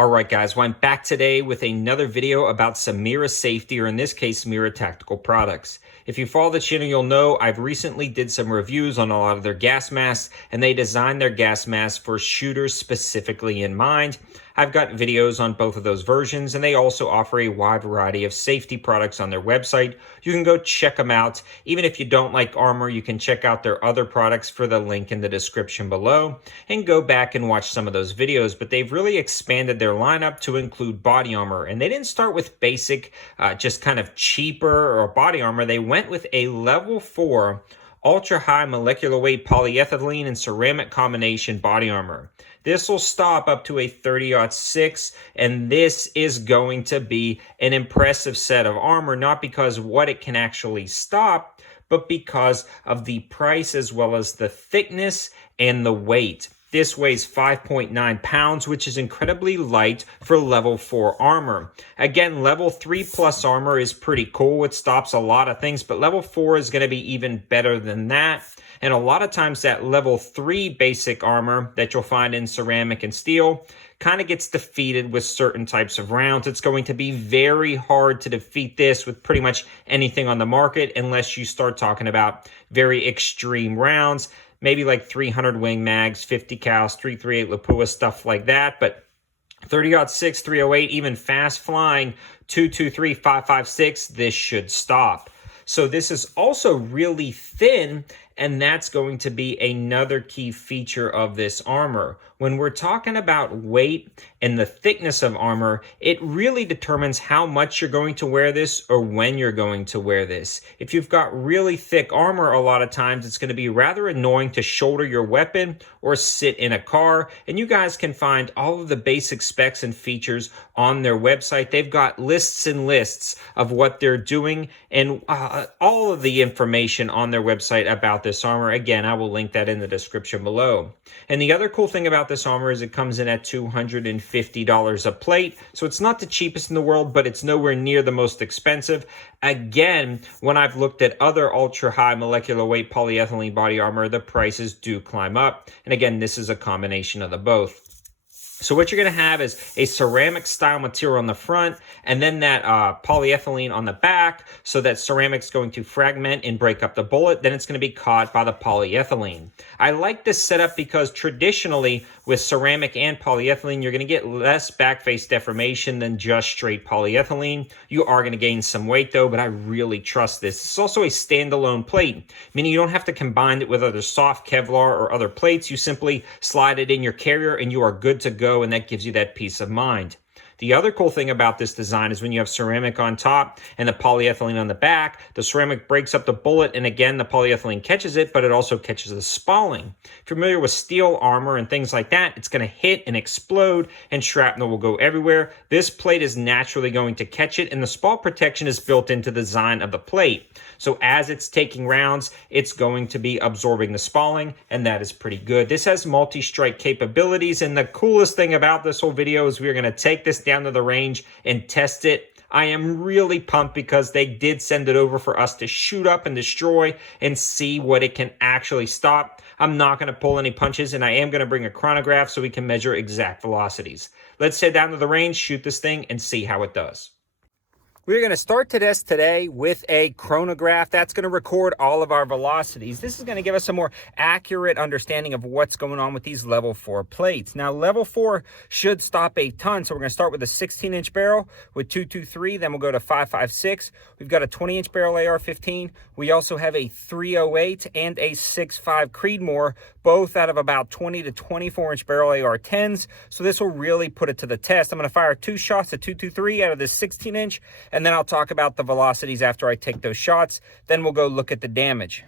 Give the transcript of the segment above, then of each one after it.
All right, guys, well, I'm back today with another video about some MIRA safety, or in this case, MIRA tactical products. If you follow the channel, you'll know I've recently did some reviews on a lot of their gas masks, and they designed their gas masks for shooters specifically in mind. I've got videos on both of those versions, and they also offer a wide variety of safety products on their website. You can go check them out. Even if you don't like armor, you can check out their other products for the link in the description below and go back and watch some of those videos. But they've really expanded their lineup to include body armor, and they didn't start with basic, just kind of cheaper or body armor. They went with a level 4 ultra high molecular weight polyethylene and ceramic combination body armor. This will stop up to a 30-06, and this is going to be an impressive set of armor, not because of what it can actually stop, but because of the price as well as the thickness and the weight. This weighs 5.9 pounds, which is incredibly light for level 4 armor. Again, level 3 plus armor is pretty cool. It stops a lot of things, but level 4 is going to be even better than that. And a lot of times that level 3 basic armor that you'll find in ceramic and steel kind of gets defeated with certain types of rounds. It's going to be very hard to defeat this with pretty much anything on the market unless you start talking about very extreme rounds. Maybe like 300 wing mags, 50 cals, 338 Lapua, stuff like that. But 30-06, 308, even fast flying 223, 556, this should stop. So this is also really thin, and that's going to be another key feature of this armor. When we're talking about weight and the thickness of armor, it really determines how much you're going to wear this or when you're going to wear this. If you've got really thick armor, a lot of times it's going to be rather annoying to shoulder your weapon or sit in a car. And you guys can find all of the basic specs and features on their website. They've got lists and lists of what they're doing and all of the information on their website about this armor. Again, I will link that in the description below. And the other cool thing about this armor is it comes in at $250 a plate. So it's not the cheapest in the world, but it's nowhere near the most expensive. Again, when I've looked at other ultra high molecular weight polyethylene body armor, the prices do climb up. And again, this is a combination of the both. So what you're going to have is a ceramic style material on the front and then that polyethylene on the back, so that ceramic's going to fragment and break up the bullet. Then it's going to be caught by the polyethylene. I like this setup because traditionally with ceramic and polyethylene, you're going to get less backface deformation than just straight polyethylene. You are going to gain some weight though, but I really trust this. It's also a standalone plate, meaning you don't have to combine it with other soft Kevlar or other plates. You simply slide it in your carrier and you are good to go. And that gives you that peace of mind. The other cool thing about this design is when you have ceramic on top and the polyethylene on the back, the ceramic breaks up the bullet, and again, the polyethylene catches it, but it also catches the spalling. If you're familiar with steel armor and things like that, it's going to hit and explode, and shrapnel will go everywhere. This plate is naturally going to catch it, and the spall protection is built into the design of the plate. So as it's taking rounds, it's going to be absorbing the spalling, and that is pretty good. This has multi-strike capabilities, and the coolest thing about this whole video is we're going to take this down to the range and test it. I am really pumped because they did send it over for us to shoot up and destroy and see what it can actually stop. I'm not going to pull any punches, and I am going to bring a chronograph so we can measure exact velocities. Let's head down to the range, shoot this thing, and see how it does. We're going to start to this today with a chronograph that's going to record all of our velocities. This is going to give us a more accurate understanding of what's going on with these level 4 plates. Now, level 4 should stop a ton. So we're going to start with a 16-inch barrel with 223. Then we'll go to 556. We've got a 20-inch barrel AR-15. We also have a 308 and a 6.5 Creedmoor, both out of about 20 to 24-inch barrel AR-10s. So this will really put it to the test. I'm going to fire 2 shots at 223 out of this 16-inch. And then I'll talk about the velocities after I take those shots. Then we'll go look at the damage.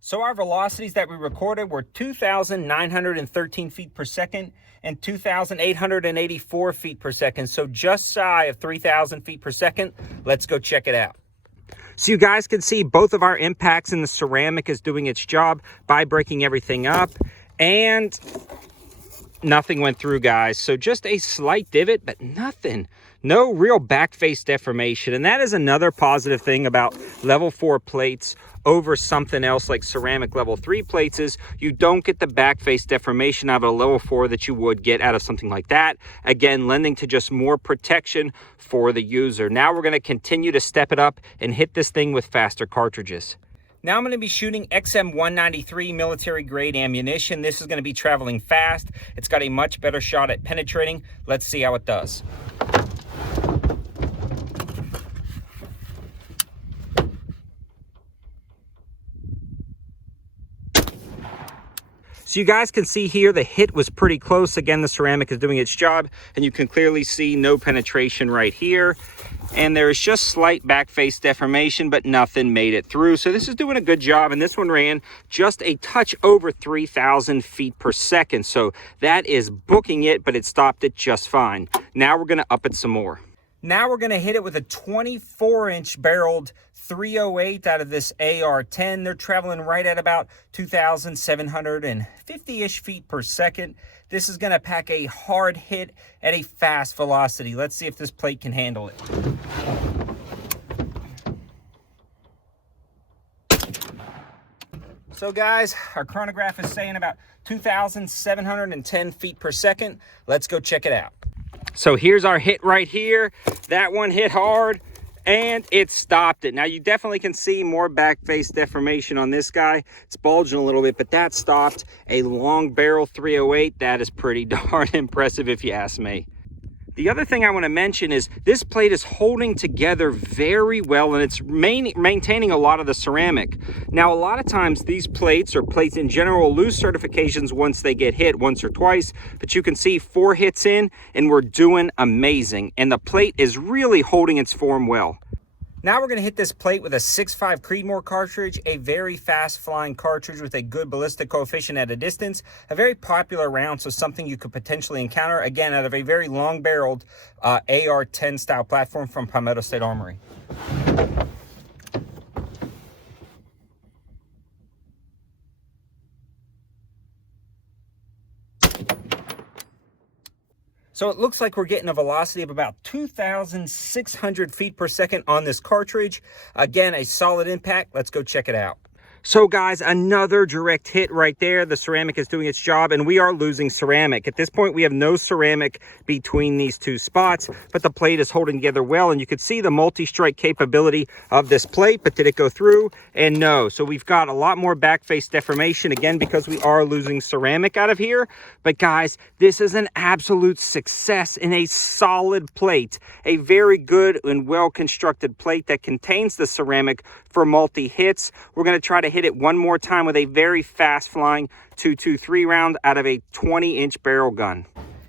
So our velocities that we recorded were 2,913 feet per second and 2,884 feet per second. So just shy of 3,000 feet per second. Let's go check it out. So you guys can see both of our impacts, and the ceramic is doing its job by breaking everything up. And Nothing went through, guys. So just a slight divot, but nothing. No real back face deformation. And that is another positive thing about level 4 plates over something else like ceramic level 3 plates is you don't get the back face deformation out of a level 4 that you would get out of something like that. Again, lending to just more protection for the user. Now we're going to continue to step it up and hit this thing with faster cartridges. Now I'm going to be shooting XM193 military grade ammunition. This is going to be traveling fast. It's got a much better shot at penetrating. Let's see how it does. So you guys can see here the hit was pretty close. Again, the ceramic is doing its job, and you can clearly see no penetration right here. And there's just slight back face deformation, but nothing made it through. So this is doing a good job, and this one ran just a touch over 3,000 feet per second. So that is booking it, but it stopped it just fine. Now we're going to up it some more. Now we're going to hit it with a 24-inch barreled 308 out of this AR-10. They're traveling right at about 2,750-ish feet per second. This is going to pack a hard hit at a fast velocity. Let's see if this plate can handle it. So guys, our chronograph is saying about 2,710 feet per second. Let's go check it out. So here's our hit right here. That one hit hard and it stopped it. Now you definitely can see more back face deformation on this guy. It's bulging a little bit, but that stopped a long barrel 308. That is pretty darn impressive if you ask me. The other thing I want to mention is this plate is holding together very well, and it's maintaining a lot of the ceramic. Now, a lot of times these plates, or plates in general, lose certifications once they get hit once or twice, but you can see 4 hits in, and we're doing amazing. And the plate is really holding its form well. Now we're going to hit this plate with a 6.5 Creedmoor cartridge, a very fast flying cartridge with a good ballistic coefficient at a distance, a very popular round, so something you could potentially encounter, again, out of a very long barreled AR-10 style platform from Palmetto State Armory. So it looks like we're getting a velocity of about 2,600 feet per second on this cartridge. Again, a solid impact. Let's go check it out. So guys, another direct hit right there. The ceramic is doing its job, and we are losing ceramic. At this point, we have no ceramic between these two spots, but the plate is holding together well, and you can see the multi-strike capability of this plate, but did it go through? And no. So we've got a lot more back face deformation, again, because we are losing ceramic out of here. But guys, this is an absolute success in a solid plate, a very good and well-constructed plate that contains the ceramic for multi-hits. We're going to try to hit it one more time with a very fast flying 223 round out of a 20-inch barrel gun.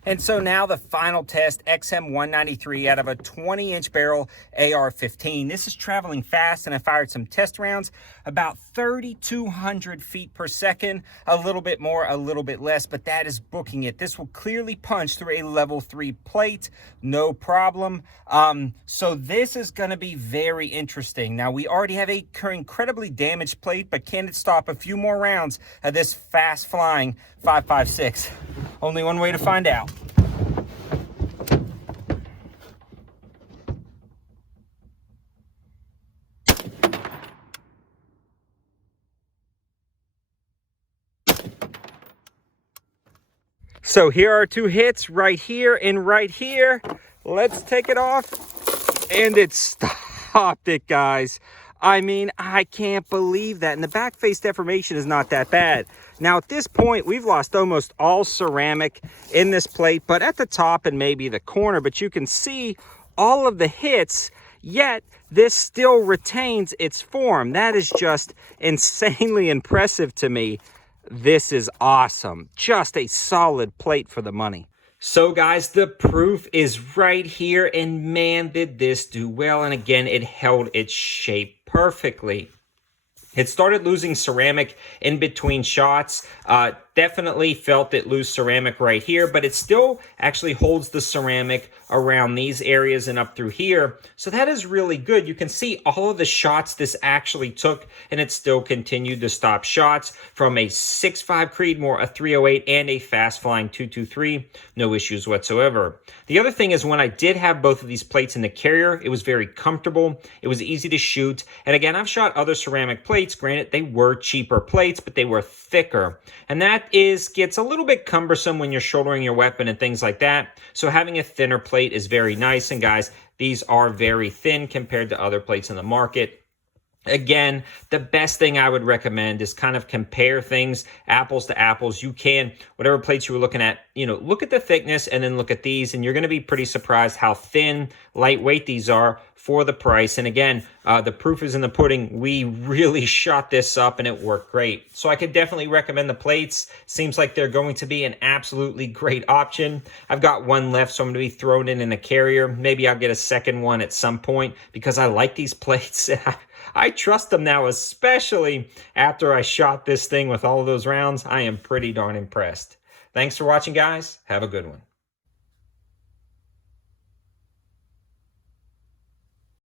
And so now the final test, XM193 out of a 20-inch barrel AR-15. This is traveling fast, and I fired some test rounds, about 3,200 feet per second, a little bit more, a little bit less, but that is booking it. This will clearly punch through a level 3 plate, no problem. So this is going to be very interesting. Now, we already have a incredibly damaged plate, but can it stop a few more rounds of this fast-flying 5.56? Only one way to find out. So here are 2 hits right here and right here. Let's take it off. And it stopped it, guys. I mean, I can't believe that. And the back face deformation is not that bad. Now, at this point, we've lost almost all ceramic in this plate, but at the top and maybe the corner, but you can see all of the hits, yet this still retains its form. That is just insanely impressive to me. This is awesome. Just a solid plate for the money. So guys, the proof is right here, and man, did this do well. And again, it held its shape perfectly. It started losing ceramic in between shots. Definitely felt it lose ceramic right here, but it still actually holds the ceramic around these areas and up through here. So that is really good. You can see all of the shots this actually took, and it still continued to stop shots from a 6.5 Creedmoor, a 308, and a fast flying 223. No issues whatsoever. The other thing is when I did have both of these plates in the carrier, it was very comfortable. It was easy to shoot. And again, I've shot other ceramic plates. Granted, they were cheaper plates, but they were thicker. And that gets a little bit cumbersome when you're shouldering your weapon and things like that. So having a thinner plate is very nice. And guys, these are very thin compared to other plates in the market. Again, the best thing I would recommend is kind of compare things apples to apples. You can, whatever plates you were looking at, look at the thickness and then look at these, and you're going to be pretty surprised how thin, lightweight these are for the price. And again, the proof is in the pudding. We really shot this up and it worked great. So I could definitely recommend the plates. Seems like they're going to be an absolutely great option. I've got one left, so I'm going to be throwing it in a carrier. Maybe I'll get a second one at some point because I like these plates. I trust them now, especially after I shot this thing with all of those rounds. I am pretty darn impressed. Thanks for watching, guys. Have a good one.